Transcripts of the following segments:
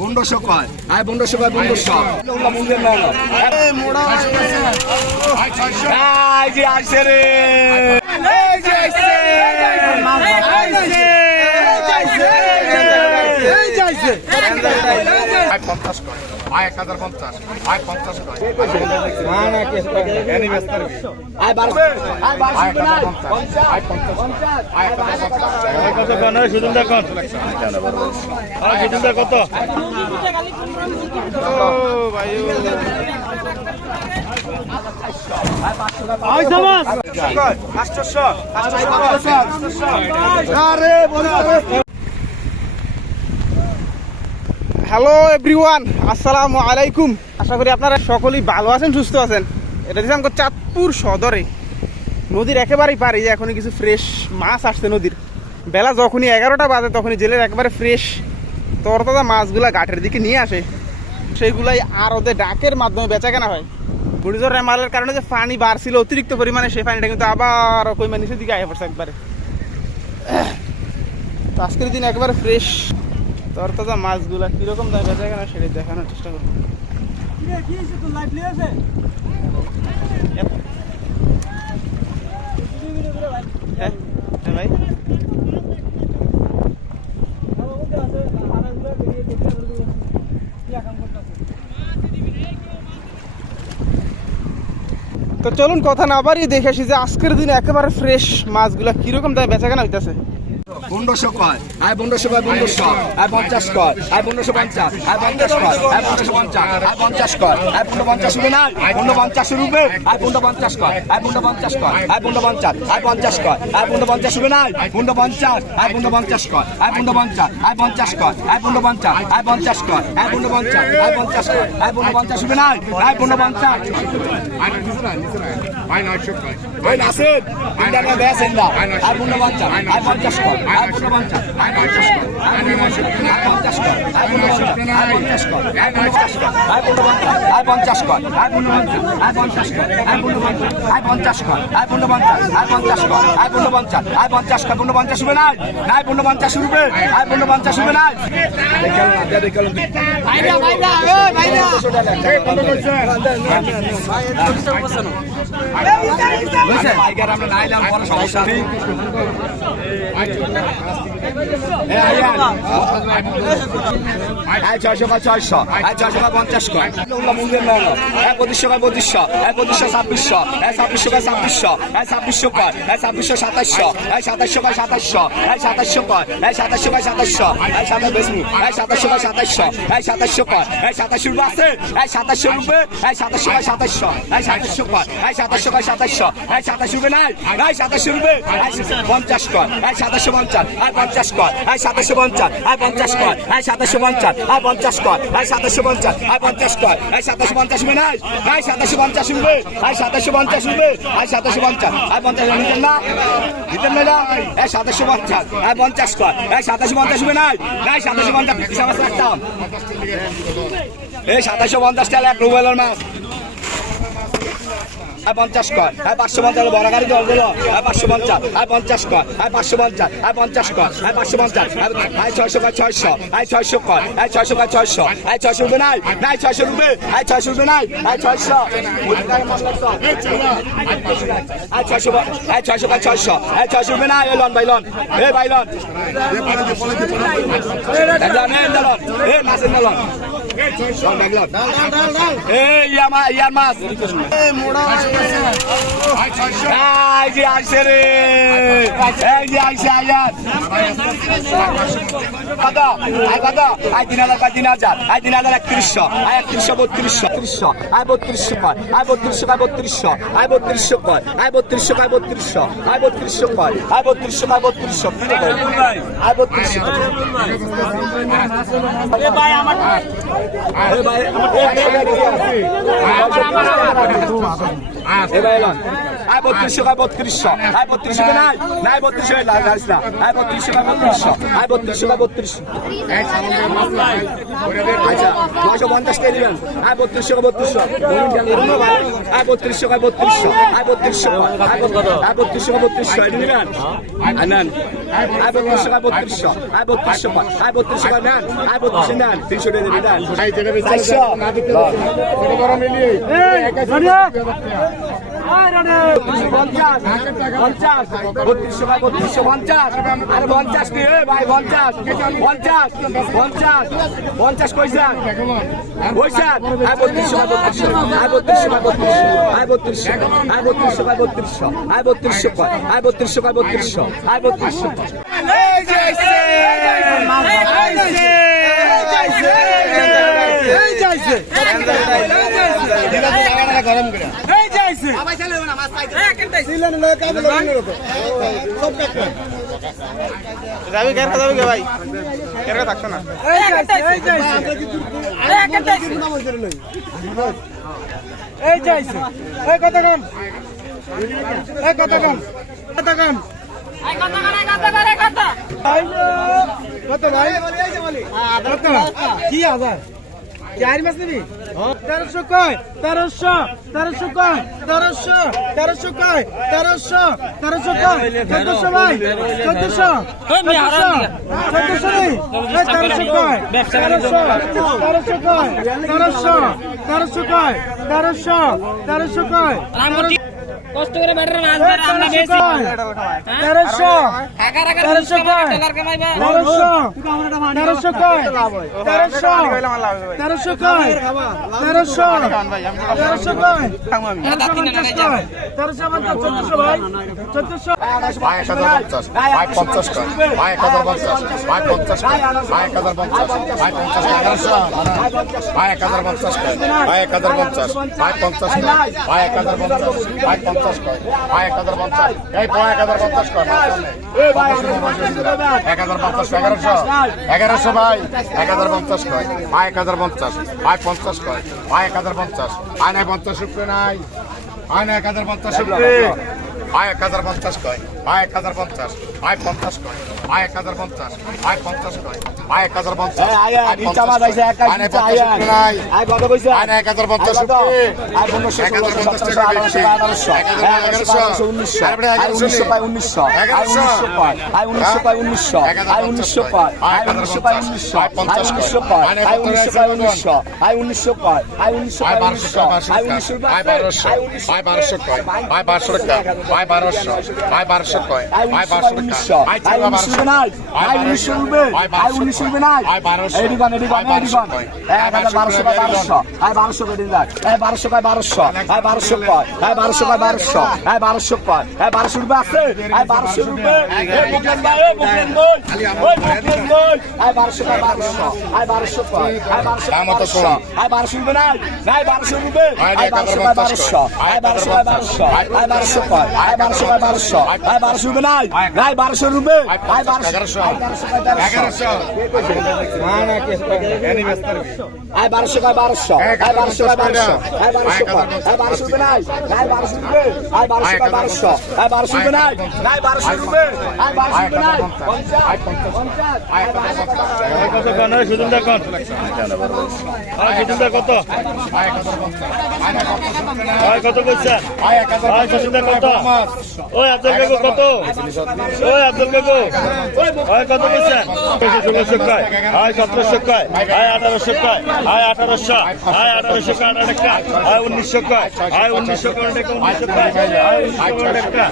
পনেরোশো কয়? আয় পনেরোশো কয় পনেরোশো আসছে রে। পঞ্চাশ কয় আয় এক হাজার পঞ্চাশ। আয় পঞ্চাশ। কয় আয় বারোশো আয় বারোশো আয় এক নাই হাজার পঞ্চাশ আয় পঞ্চাশ আয় এক হাজার পঞ্চাশ হ্যালো এভরিওয়ান আসসালামু আলাইকুম আশা করি আপনারা সকলেই ভালো আছেন, সুস্থ আছেন। এটা দিচ্ছে আমাকে চাঁদপুর সদরে। নদীর একেবারেই পারে যে এখনই কিছু ফ্রেশ মাছ আসছে নদীর। বেলা যখনই এগারোটা বাজে, তখনই জেলের একেবারে ফ্রেশ তরতাজা মাছগুলা ঘাটের দিকে নিয়ে আসে। সেইগুলাই আর ওদের ডাকের মাধ্যমে বেচা কেনা হয়। ঘূর্ণিঝড় রেমালের কারণে যে পানি বাড়ছিল অতিরিক্ত পরিমাণে, সেই পানিটা কিন্তু আবার কইমা নিচের দিকে আগে পড়ছে একবারে। তো আজকের দিন একবারে ফ্রেশ তরতাজা মাছগুলা কীরকম দাম বেচা কেনা সেটাই দেখানোর চেষ্টা করব। হ্যাঁ হ্যাঁ তো চলুন কথা না বাড়িয়ে দেখে আসি যে আজকের দিনে একেবারে ফ্রেশ মাছগুলা কীরকম দামে বেচা কেনা হইতেছে পনেরোশো আয় পনেরোশো কয় পনেরোশো আয় পঞ্চাশ কয় আয় পনেরোশো পঞ্চাশ আয় পঞ্চাশ কয় আয় পনেরোশো পঞ্চাশ আয় পঞ্চাশ কয় আয় পনেরো পঞ্চাশ রুপে না আয় পনেরো পঞ্চাশ রুপে আয় পনেরো পঞ্চাশ কয় আয় পনেরো পঞ্চাশ কয় আয় পনেরো পঞ্চাশ আয় পঞ্চাশ কয় আয় পনেরো পঞ্চাশ রুপে না পনেরো পঞ্চাশ আয় পনেরো পঞ্চাশ কয় আয় পনেরো পঞ্চাশ আয় পঞ্চাশ কয় আয় পনেরো পঞ্চাশ আয় পঞ্চাশ কয় আয় পনেরো পঞ্চাশ আয় পঞ্চাশ কয় আয় পনেরো পঞ্চাশ রুপে না আয় পনেরো পঞ্চাশ আয় আয় নয়শো কয় ওই নাসির আয় পনেরো পঞ্চাশ আয় পঞ্চাশ কয় আয় পনেরো পঞ্চাশ আয় পঞ্চাশ কয় আয় পঞ্চাশ কয় আয় পঞ্চাশ কয় আয় পঞ্চাশ কয় আয় পঞ্চাশ কয় আয় পঞ্চাশ কয় আয় পঞ্চাশ কয় আয় পঞ্চাশ রুপে নাই নাই পনেরো পঞ্চাশ রুপে আয় পনেরো পঞ্চাশ রুপে নাই আমরা নাইলাম বড় সমস্যা আয় ছয়শো কয় ছয়শো ছয়শো কয় পঞ্চাশ কয় এক ছাব্বিশশো সাতাশশো এক সাতাশশো কয় সাতাশশো সাতাশ বেসমু এক সাতাশশো কয় সাতাশশো এক সাতাশশো কয় এক কয় সাতাশশো সাতাশশো কয় সাতাশশো কয় সাতাশ রুপে নাই এক সাতাশশো রুপে পঞ্চাশ কয় এক পঞ্চাশ আর পঞ্চাশ কয় এক সাতাশশো পঞ্চাশ আর পঞ্চাশ কয় এক সাতাশশো পঞ্চাশ আর পঞ্চাশ কয় এক সাতাশশো পঞ্চাশ আর পঞ্চাশ কয় এক সাতাশশো পঞ্চাশ রুপে নাই এক সাতাশশো পঞ্চাশ রুপে এক সাতাশশো পঞ্চাশ রুপে এক সাতাশশো পঞ্চাশ আর পঞ্চাশ নিতেন না নিতেন না এক সাতাশশো পঞ্চাশ আর পঞ্চাশ কয় এক সাতাশশো পঞ্চাশ রুপে নাই নাই সাতাশশো পঞ্চাশ রাখতাম এই সাতাশশো পঞ্চাশ টাকা এক রুবেলের মাছ আয় পঞ্চাশ কয় আয় পাঁচশো পঞ্চাশ বড় গাড়ি জল দিল আয় পাঁচশো পঞ্চাশ, আয় পঞ্চাশ কয় আয় পাঁচশো পঞ্চাশ, আয় পঞ্চাশ কয় আয় পাঁচশো পঞ্চাশ, আয় ছয়শো কয় ছয়শো, আয় ছয়শো কয় আয় ছয়শো কয় ছয়শো, আয় ছয়শো রুপে নাই নাই ছয়শো রুপে, আয় ছয়শো রুপে নাই, আয় ছয়শো। আয় ছয়শো আয় ছয়শো কয় ছয়শো, আয় ছয়শো রুপে নাই লন বাইলন লন এ লন এ মাছের লন এই ইয়ামা, ইয়ার মাছ। আয় রে এই যে আসছে আয়াত কত আয় কত আয় তিন হাজার কয় তিন হাজার আয় তিন হাজার একত্রিশশো আয় একত্রিশশো বত্রিশশো ত্রিশশো আয় বত্রিশশো কয় আয় বত্রিশশো কয় বত্রিশশো আয় বত্রিশশো কয় আয় বত্রিশশো কয় বত্রিশশো আয় বত্রিশশো কয় আয় বত্রিশশো কয় বত্রিশশো আয় বত্রিশশো ভাই আমার ভাই আমার এই ভাই এ ভাই আয় বত্রিশশো কয় বত্রিশশো আয় বত্রিশশো নাই নাই বত্রিশশো কয় লাগাইস না আয় বত্রিশশো কয় বত্রিশশো আয় বত্রিশশো বত্রিশশো নাই দে আচ্ছা নয়শো পঞ্চাশ কে দিবেন আয় বত্রিশশো বত্রিশশো আয় বত্রিশশো কয় বত্রিশশো আয় বত্রিশশো আয় বত্রিশশো বত্রিশশো এটা নিবেন আয় নেন আয় বত্রিশশো কয় বত্রিশশো আয় বত্রিশশো আয় বত্রিশশো নেন আয় বত্রিশশো নেন তিনশো টাকা দিবি নেন চারশো পঞ্চাশ পঞ্চাশ বত্রিশশো ভাই বত্রিশশো পঞ্চাশ আরে পঞ্চাশ কি ভাই পঞ্চাশ পঞ্চাশ পঞ্চাশ পঞ্চাশ কইসান কইসান আয় বত্রিশশো ভাই বত্রিশশো আয় বত্রিশশো ভাই বত্রিশশো আয় বত্রিশশো ভাই বত্রিশশো আয় বত্রিশশো আয় বত্রিশশো ভাই বত্রিশশো আয় বত্রিশশো গরম করে যাবি কেরকা যাবি কে ভাই কেরকা থাকতো না এই যাইছে। এই কত কম এই কত কম কত কম কি হাজার? চার মাস নিবি? তেরোশো কয়? তেরোশো তেরোশো কয়? তেরোশো তেরোশো কয়? তেরোশো তেরোশো কয়? চোদ্দশো ভাই? চোদ্দশো? এই তেরোশো কয়? তেরোশো তেরোশো কয়? তেরোশো তেরোশো কয়? তেরোশো তেরোশো কয়? কষ্ট করে ব্যাটার মাছ ধরে আমরা বেশি তেরোশো? টাকা তেরোশো তেরোশো তেরোশো? কয়? তেরোশো? তেরোশো তেরোশো? তেরোশো তেরোশো চোদ্দশো ভাই? চোদ্দশো? ভাই এক হাজার পঞ্চাশ। ভাই পঞ্চাশ ভাই এক হাজার পঞ্চাশ। ভাই পঞ্চাশ ভাই এক হাজার পঞ্চাশ। ভাই পঞ্চাশ এগারোশো ভাই এক হাজার পঞ্চাশ ভাই এক হাজার পঞ্চাশ। ভাই পঞ্চাশ ভাই এক হাজার পঞ্চাশ। ভাই পঞ্চাশ কর ভাই এক হাজার পঞ্চাশ। এই পয় এক হাজার পঞ্চাশ কয় এক হাজার পঞ্চাশ এগারোশো। এগারোশো ভাই এক হাজার পঞ্চাশ কয়। ভাই এক হাজার পঞ্চাশ। ভাই পঞ্চাশ কয়। ভাই এক হাজার পঞ্চাশ। ভাই নাই পঞ্চাশ রুপে নাই। ভাই না এক হাজার পঞ্চাশ রুপে ভাই এক হাজার পঞ্চাশ কয় ভাই এক হাজার পঞ্চাশ ভাই পঞ্চাশ কয় ভাই এক হাজার পঞ্চাশ ভাই পঞ্চাশ কয় আয় এক হাজার পঞ্চাশ আয় আয় এক হাজার পঞ্চাশ টাকা এক হাজার আয় আয় আয় আয় পঞ্চাশ। আয় আয় আয় আয় আয় আয় আয় আয় বারোশো উনিশশো কয় আয় বারোশো আয় বারোশো কয় আয় বারোশো কয় বারোশো উনিশশো নাই আয় উনিশশো রুবে আয় উনিশশো রুবে নাই আয় বারোশো এই এই দিবান এই দিবান এক হাজার বারোশো কয় বারোশো আয় বারোশো করে দিন আয় বারোশো কয় বারোশো আয় বারোশো কয় আয় বারোশো কয় বারোশো আয় বারোশো কয় আয় বারোশো রুপে আছে আয় বারোশো এই বুকেন ভাই এই ভাই ভাই বারোশো কয় বারোশো আয় বারোশো কয় আয় বারোশো কয় অত বারোশো রুপে নাই নাই বারোশো এক হাজার বারোশো কয় বারোশো কয়। আয় বারোশো কয় বারোশো আয় বারোশো কয় আয় বারোশো কয় বারোশো। আয় বারোশো। রুপে নাই? নাই বারোশো। রুপে? আয় বারোশো এগারোশো। বারোশো আয় বারোশো। কয় বারোশো আয় বারোশো। কয় বারোশো রুপে নাই? নাই বারোশো রুপে? আয় বারোশো কয় বারোশো। আয় বারোশো রুপে নাই? নাই বারোশো রুপে? আয় বারোশো রুপে নাই? পঞ্চাশ। পঞ্চাশ আয় বারোশো কত? কত? কত কত? ওই আব্দুল কাকু কত ওই আব্দুল কাকু ওই কত কইছেন ষোলোশো কয় আয় সতেরোশো কয় আয় আঠারোশো কয় আয় আঠারোশো আয় আঠারোশো কয় আঠারো টাকা আয় উনিশশো কয় আয় উনিশশো কয় টাকা উনিশশো কয় আয় উনিশশো কয় টাকা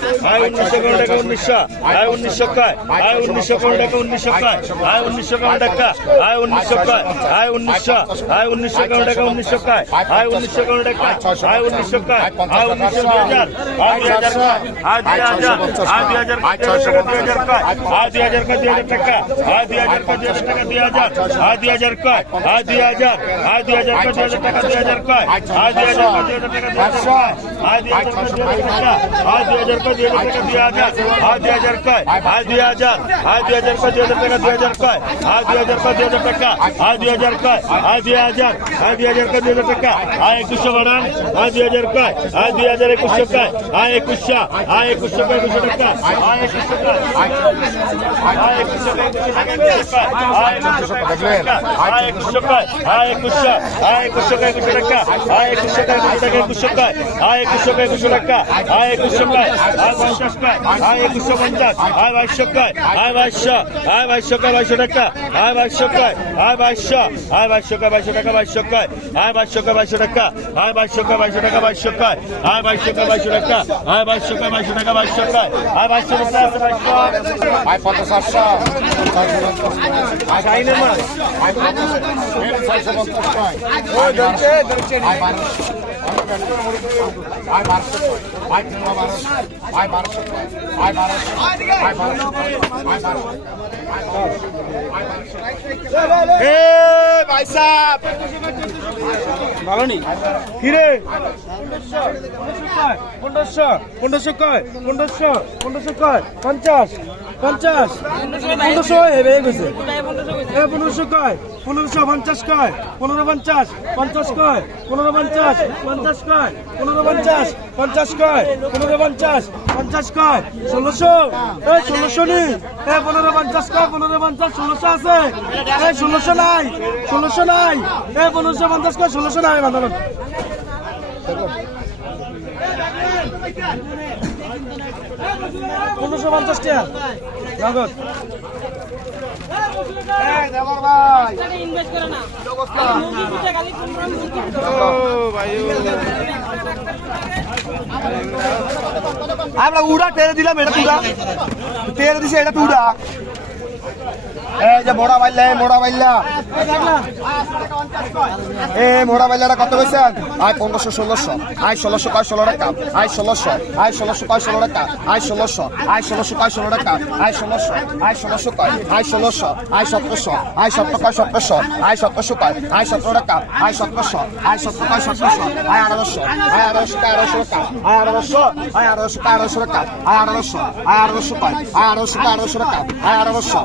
উনিশশো কয় টাকা উনিশশো আয় উনিশশো কয় আয় উনিশশো কয় টাকা উনিশশো কয় আয় উনিশশো কয় টাকা আয় উনিশশো কয় আয় উনিশশো আয় উনিশশো কয় টাকা উনিশশো কয় আয় উনিশশো কয় টাকা আয় উনিশশো কয় আয় উনিশশো হাজার আয় হাজার কয় আয় দুই হাজার আয় দুই হাজার আয় টাকা টাকা টাকা টাকা টাকা টাকা টাকা টাকা টাকা একুশশো একুশশো টাকা আয় একুশশো আয় একুশশো টাকা আয় একুশশো আয় একুশশো আয় একুশশো একুশশো টাকা আয় একুশশো কয় একুশশো টাকা আয় একুশশো একুশশো টাকা আয় একুশশো আয় পঞ্চাশ আয় একুশশো পঞ্চাশ আয় বাইশশো আয় বাইশশো আয় বাইশশো বাইশশো টাকা আয় বাইশশো আয় বাইশশো আয় বাইশশো বাইশশো টাকা বাইশশো আয় বাইশশো বাইশশো টাকা আয় বাইশশো বাইশশো টাকা বাইশশো আয় বাইশশো বাইশশো টাকা আয় বাইশশো বাইশশো টাকা বাইশশো আয় বাইশশো টাকা। আছে বাইশশো না আয় পঞ্চাশ ছয়শো পঞ্চাশ কয় আয় বারোশো। আয় বারোশো। ভালো নেই কিরে? পনেরোশো এ ষোলোশো, এ নি, এ পনেরো পঞ্চাশ কয়, পনেরো পঞ্চাশ, ষোলোশো আছে? এ ষোলোশো নাই ষোলোশো নাই। এ পনেরোশো পঞ্চাশ কয় ষোলোশো নাই, বাঁধানো। পনেরোশো পঞ্চাশ টাকা নগদ। ইনভেস্ট করে না মুরগি পিঠে খালি পনেরো মুরগি আমরা উড়া টেরে দিলাম, এটা তুড়া টেরে দিছে, এটা তুড়া এই যে মোড়া বাইল্লা মোড়া বাইল্লা এ মোড়া বাইল্লাটা কত পেয়েছেন আয় পনেরোশো, ষোলোশো। আয় ষোলোশো, কয় ষোলো টাকা? আয় ষোলোশো আয় ষোলোশো, কয় ষোলো টাকা? আয় ষোলোশো আয় ষোলোশো, কয় ষোলো টাকা? আয় ষোলোশো আয় ষোলোশো কয়? আয় ষোলোশো, আয় সতেরোশো, আয় সতেরো, কয় সতেরোশো? আয় সতেরোশো কয়? আয় সতেরো টাকা? আয় সতেরোশো, আয় সতেরো, কয় সতেরোশো? আয় আঠারোশো আয় আঠারোশো, কয় আঠারোশো টাকা? আয় আঠারোশো আয় আঠারোশো, কয় আঠারোশো টাকা? আয় আঠারোশো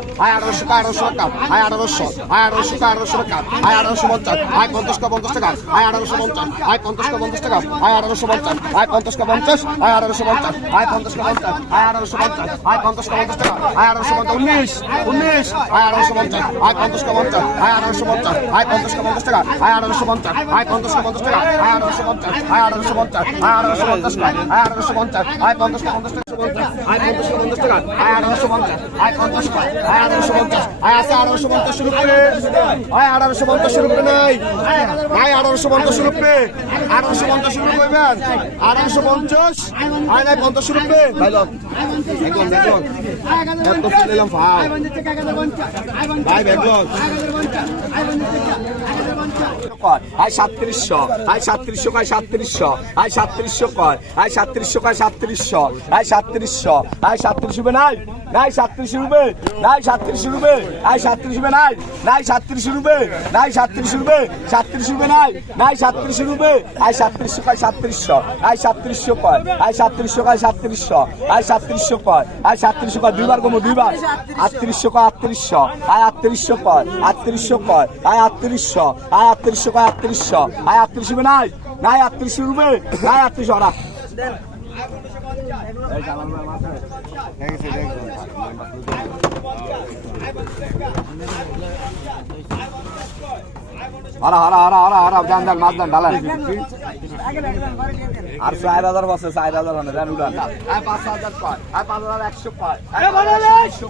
আঠারোশো টাকা আয় আঠারোশো আয় আঠারোশো আঠারোশো টাকা আয় আঠারোশো পঞ্চাশ আয় পঞ্চাশ পঞ্চাশ টাকা আয় আঠারোশো পঞ্চাশ আয় পঞ্চাশ পঞ্চাশ টাকা আয় আঠারোশো পঞ্চাশ আয় পঞ্চাশ পঞ্চাশ আয় আঠারোশো পঞ্চাশ আয় পঞ্চাশ পঞ্চাশ আয় আঠারোশো পঞ্চাশ আয় পঞ্চাশ পঞ্চাশ টাকা আয় আঠারোশো পঞ্চাশ উনিশ উনিশ আয় আঠারোশো পঞ্চাশ আয় পঞ্চাশ পঞ্চাশ আয় আঠারোশো পঞ্চাশ আয় পঞ্চাশ পঞ্চাশ টাকা আয় আঠারোশো পঞ্চাশ আয় পঞ্চাশ পঞ্চাশ টাকা আয় আঠারোশো পঞ্চাশ আয় আঠারোশো পঞ্চাশ আয় আঠারোশো পঞ্চাশ আয় আঠারোশো পঞ্চাশ আয় পঞ্চাশ পঞ্চাশ টাকা আয় পঞ্চাশ পঞ্চাশ টাকা আয় আঠারোশো পঞ্চাশ আয় পঞ্চাশ আয় আঠারোশো পঞ্চাশ আয় আছে আঠারোশো পঞ্চাশ করে আয় আঠারোশো পঞ্চাশ করে নাই। আয় আঠারোশো পঞ্চাশ করে আঠারোশো পঞ্চাশ শুরু করবেন আঠারোশো পঞ্চাশ। আয় ভাই ভাই। ভাই সাতত্রিশশো। আয় সাতত্রিশশো কয়, সাতত্রিশশো। আয় সাতত্রিশশো কয়। আয় সাতত্রিশশো কয়, সাতত্রিশশো। আয় সাতত্রিশশো। আয় সাতত্রিশ রুপে নাই? নাই সাতত্রিশ রুপে, নাই সাতত্রিশ রুপে আয় সাতত্রিশ রুপে নাই নাই সাতত্রিশ রুপে, নাই সাতত্রিশ রুপে সাতত্রিশ রুপে নাই নাই সাতত্রিশ রুপে আয় সাতত্রিশশো কয় সাতত্রিশশো আয় সাতত্রিশশো কয় আয় সাতত্রিশশো কয় সাতত্রিশশো আয় সাতত্রিশশো কয় আয় সাতত্রিশশো কয় দুইবার কমো দুইবার, আটত্রিশশো কয় আটত্রিশশো আয় আটত্রিশশো কয় আটত্রিশশো কয় আয় আটত্রিশশো আয় আটত্রিশশো কয় আটত্রিশশো আয় আটত্রিশ রুপে নাই নাই আটত্রিশ রুপে, নাই আটত্রিশ ওরা আর চার হাজার বছর চার হাজার মানে পাঁচ হাজার একশো পাঁচশো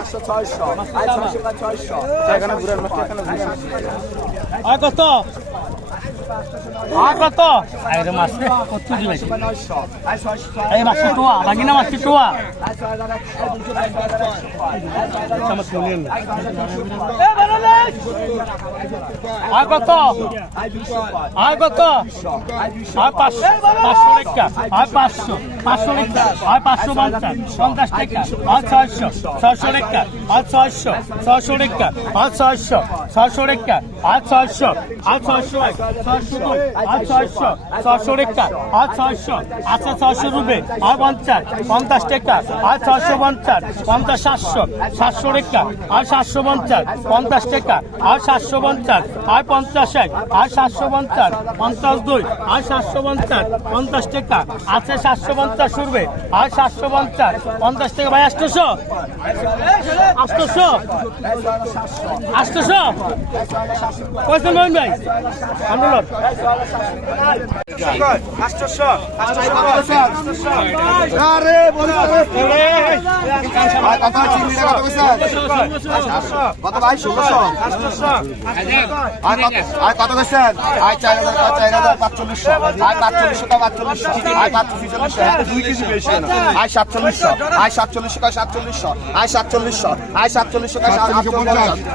পাঁচশো ছয়শো ছয়শো এখানে ঘুরে এখানে ঘুরে কত আর কত আরে মাছ, কত দিবে এই মাছ টোয়া বাগিনা মাছ টোয়া? আর কত আর কত আর পাঁচশো পাঁচশো আর পাঁচশো। পাঁচশো টাকা আর পাঁচশো পঞ্চাশ পঞ্চাশ টাকা আর ছয়শো ছয়শো টাকা আর ছয়শো ছয়শো টাকা আর ছয়শো ছয়শো টাকা আর ছয়শো আর ছয়শো এক ছয়শো দুই আর ছয়শো ছয়শো টাকা আর ছয়শো আচ্ছা ছয়শো রুপে। পঞ্চাশ পঞ্চাশ টাকা আর ছয়শো পঞ্চাশ পঞ্চাশ সাতশো সাতশো টাকা আর সাতশো পঞ্চাশ পঞ্চাশ টাকা আর সাতশো পঞ্চাশ আর পঞ্চাশ এক। আর সাতশো পঞ্চাশ পঞ্চাশ দুই। আর সাতশো পঞ্চাশ পঞ্চাশ টাকা আছে সাতশো পঞ্চাশ। রুপে আর সাতশো পঞ্চাশ পঞ্চাশ থেকে ভাই আটশোশো কয়জন মোহন ভাই আন্দোলন কত ভাই ষোলোশো আর কত কইছেন আর চার হাজার চার হাজার পাঁচচল্লিশশো আর পাঁচচল্লিশশো পাঁচচল্লিশশো পাঁচচল্লিশশো আর সাতচল্লিশশো সাতচল্লিশশো কা সাতচল্লিশশো আর সাতচল্লিশশো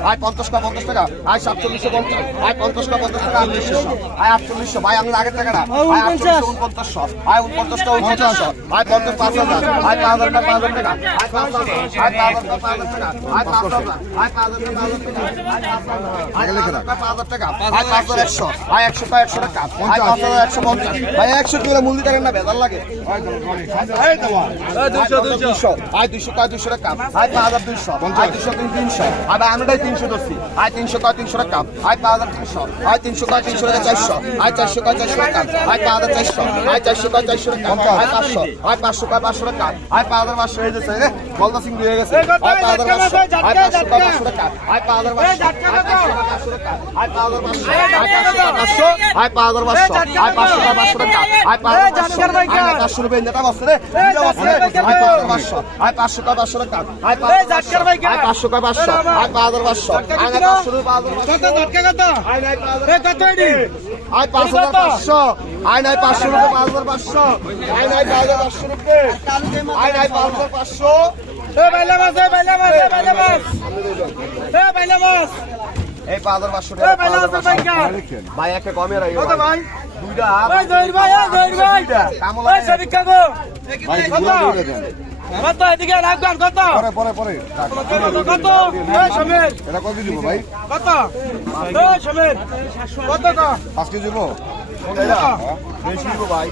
আর পঞ্চাশ টাকা সাতচল্লিশশো পঞ্চাশ টাকা আটচল্লিশশো আটচল্লিশশো ভাই আমি আগের টাকাটা আর আটচল্লিশশো উনপঞ্চাশশো আর উনপঞ্চাশটা উনপঞ্চাশশো আর পঞ্চাশ পাঁচ হাজার আর পাঁচ হাজার পাঁচ হাজার টাকা পাঁচ হাজার আর পাঁচ হাজার পাঁচ হাজার টাকা পাঁচ হাজার আর পাঁচ হাজার পাঁচ হাজার টাকা আর পাঁচ হাজার টাকা আর পাঁচ হাজার একশো আর একশো টা একশো টাকা আর পাঁচ হাজার একশো পঞ্চাশ ভাই একশো কিলো মূল্য টাকা না বেজার লাগে দুশো দুশো আর দুশো কয় দুশো টাকা আর পাঁচ হাজার দুশো আর দুশো তিন তিনশো আর আমরাই তিনশো ধরছি আর তিনশো কয় তিনশো টাকা আর পাঁচ হাজার তিনশো আর তিনশো কয় তিনশো টাকা চারশো আর চারশো কয় চারশো টাকা আর পাঁচ হাজার চারশো আর চারশো কয় চারশো টাকা আর পাঁচশো আর পাঁচশো কয় পাঁচশো টাকা আর পাঁচ হাজার পাঁচশো হয়ে গেছে রে গলদা সিং হয়ে গেছে হাজার পাঁচশো আর পাঁচশো কয় পাঁচশো টাকা আর পাঁচ হাজার পাঁচশো আর পাঁচশো টাকা আর পাঁচ হাজার পাঁচশো আর পাঁচশো আর পাঁচশো কয় পাঁচশো টাকা আর পাঁচ হাজার পাঁচশো আর পাঁচশো রুপয়ে নেতা বসছে রে নেতা বসছে রে। পাঁচশো আর পাঁচশো কয় পাঁচশো টাকা? হাজার পাঁচশো কয় পাঁচশো? আর পাঁচ হাজার পাঁচশো পাঁচশো? পাঁচ হাজার পাঁচশো আয় নাই পাঁচ হাজার পাঁচশো আয় নাই পাঁচ হাজার পাঁচশো আয় নাই পাঁচ হাজার পাঁচশো আয় পাঁচশো এই পাঁচ হাজার পাঁচশো টাকা। ভাই একটা কমে রাখি। ভাই? কত এদিকে আফগান কত? পরে পরে পরে। কত? এই সমীর। এটা কত দিব ভাই? কত? এই সমীর। কত কত পাঁচ কেজি দিব। বেশি দিব ভাই।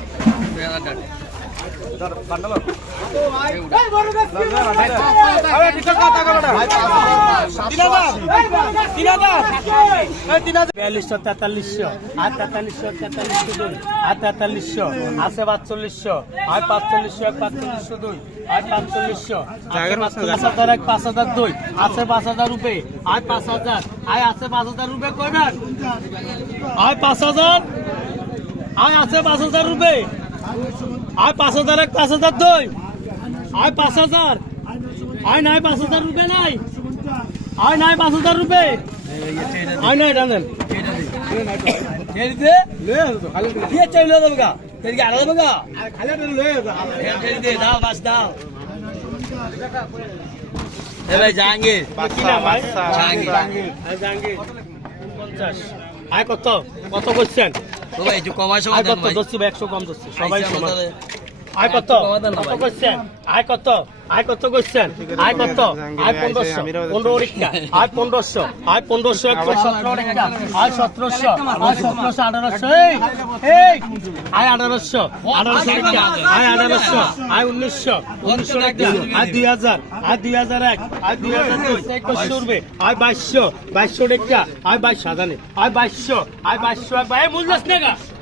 বিয়াল্লিশশো তেতাল্লিশশো আর তেতাল্লিশশো তেতাল্লিশশো দুই আর তেতাল্লিশশো আছে পাঁচচল্লিশশো আর পাঁচচল্লিশশো এক পাঁচচল্লিশশো দুই আর পাঁচচল্লিশশো পাঁচ হাজার এক পাঁচ হাজার দুই আছে পাঁচ হাজার রুপে আর পাঁচ হাজার আয় আছে পাঁচ হাজার রুপে কইবেন আয় পাঁচ হাজার আয় আছে পাঁচ হাজার রুপে আয় পাঁচ হাজার এক পাঁচ হাজার দুই। আয় পাঁচ হাজার। আয় নাই পাঁচ হাজার রুপে নাই। আয় নাই পাঁচ হাজার রুপে। আয় নাই জানেন আয় কত? কত করছেন আয় কত দশটি বা একশো কম দশটি সবাই সমান। আয় কত? কত করছেন? আয় কত? আয় কত করছেন? আয় কত? আয় পনেরোশো। পনেরো রিক্কা। আয় পনেরোশো। আয় পনেরোশো একশো সতেরো রিক্কা। আয় সতেরোশো। আয় সতেরোশো আঠারোশো। এই আয় আঠারোশো আঠারোশো রিক্কা। আয় আঠারোশো আয় উনিশশো উনিশশো রিক্কা। আয় দুই হাজার আয় দুই হাজার এক আয় দুই হাজার দুই। একুশশো রুপে আয় বাইশশো বাইশশো রিক্কা। আয় বাইশ হাজারে আয় বাইশশো আয় বাইশশো আয় আয় পঁয়ত্রিশশো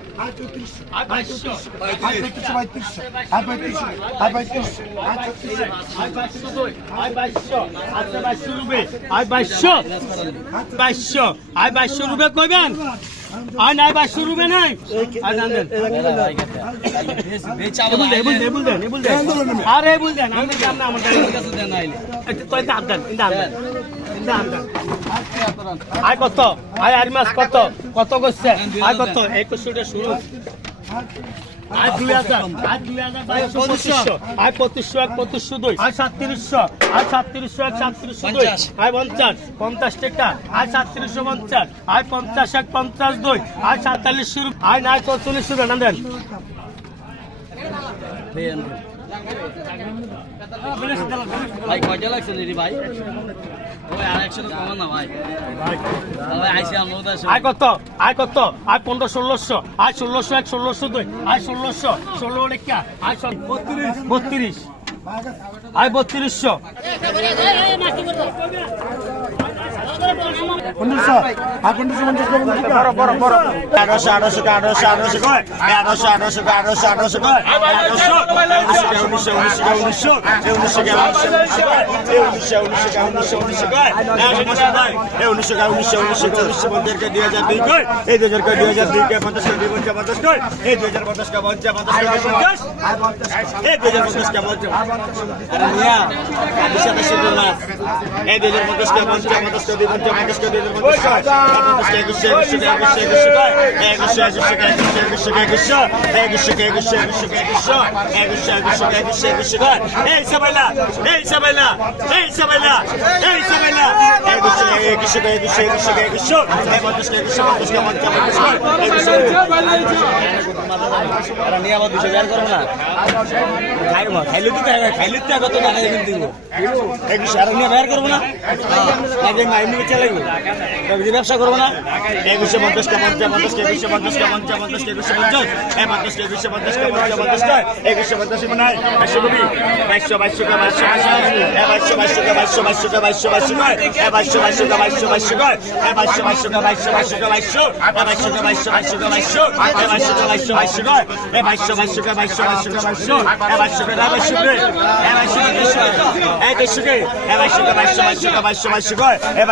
বাইশশো আচ্ছা রুপে কইবেন আয় নাই বাইশশো রুপে নাই আরে এবুল আমি আমার দেন আইলে দেন আয় কত? আয় আর মাস কত? কত করছে? আয় কত? একুশশোটা শুরু। আয় দুই হাজার। আয় দুই হাজার বাইশশো পঁচিশশো। আয় পঁচিশশো এক পঁচিশশো দুই। আয় সাতত্রিশশো। আয় সাতত্রিশশো এক সাতত্রিশশো দুই। আয় পঞ্চাশ। পঞ্চাশ টাকা। আয় সাতত্রিশশো পঞ্চাশ। আয় পঞ্চাশ এক পঞ্চাশ দুই। আয় সাততাল্লিশ শুরু আয় নাই চল্লিশ শুরু না দেন। ভাই কয়টা লাগছে দিদি ভাই? আয় কত? আয় কত? আয় পনেরো ষোলোশো। আয় ষোলোশো এক ষোলোশো দুই। আয় ষোলোশো ষোলো রেখা আয় বত্রিশ। বত্রিশ। আয় বত্রিশশো। এই দুজন পঞ্চাশ পঞ্চাশ পঞ্চাশ খাইলে তো খাইলে তো কত টাকা কিন্তু বেচা লাগবে যদি ব্যবসা করব না একুশশো পঞ্চাশ কে পঞ্চাশ কে কে কে কে কে বাইশশো বাইশশো বাইশশো কে বাইশশো বাইশশো বাইশশো বাইশশো কে বাইশশো বাইশশো কে বাইশশো বাইশশো কয় এ বাইশশো বাইশশো কে বাইশশো বাইশশো কয় এ বাইশশো বাইশশো কে বাইশশো বাইশশো কে বাইশশো এ বাইশশো কে বাইশশো বাইশশো কে বাইশশো এ বাইশশো কে বাইশশো বাইশশো কয় এ বাইশশো বাইশশো কে বাইশশো বাইশশো কে বাইশশো এ বাইশশো কে বাইশশো কে এ বাইশশো কে দেড়শো এ দেড়শো কে এ বাইশশো কে বাইশশো বাইশশো কে বাইশশো বাইশশো কয় এ